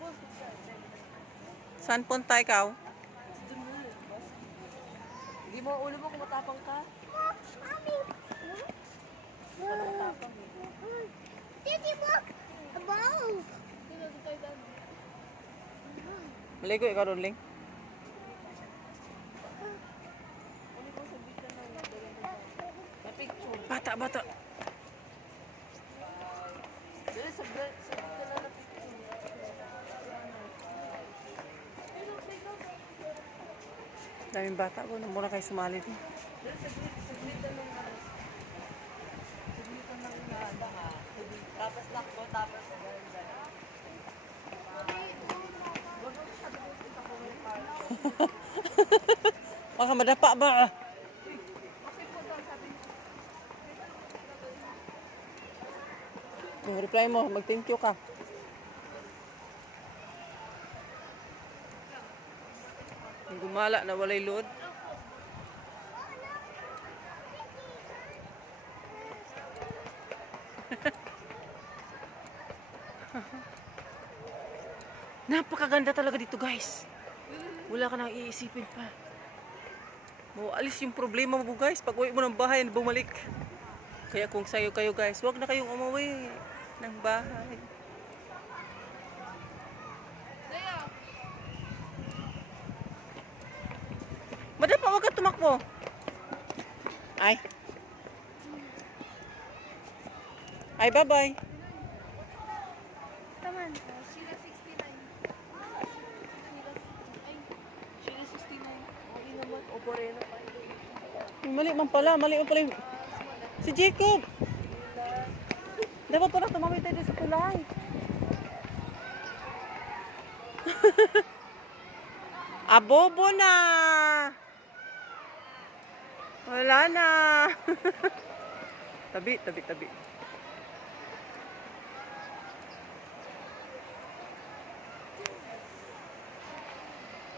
Boss. Saan punta ikaw? Doon mo yun, boss. Hindi mo ulo mo kung matapang ka. Hindi ka matapang eh. Titi mo! Abaw! Maligo ikaw doon, Ling. Uli mo sa bita na may picture. Bata. Dali, sa bita na na picture. Daming bata ko. Nung muna kayo sumali din. Dali, sa bita na na. Sa bita na na. Tapos lakbo, tapos gano'n. Baka madapa ba? Yung reply mo, mag-thank you ka. Yung gumala na walay load. Napakaganda talaga dito, guys. Wala ka nang iisipin pa. Alis yung problema mo, guys. Pag uwi mo ng bahay, bumalik. Kaya kung sayo kayo, guys, huwag na kayong umuwi ng bahay. Madapa, huwag ka tumakbo. Ay, bye-bye. Taman. Sheila 69. Sheila 69. Okay naman. Oporena pa. Mali man pala yung... Si Jacob! Dapat pala tumawid tayo sa tulay. Abobo na! Wala na! Tabi.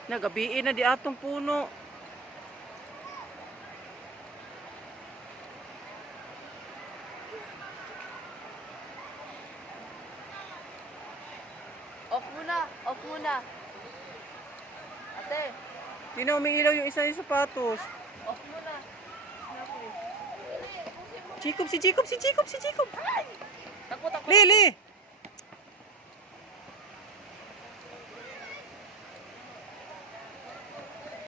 Nagabiin na di atong puno. Off muna. Ate, Di na umiilaw yung isa yung sapatos. off muna. Si Jacob! Takbo. Lili!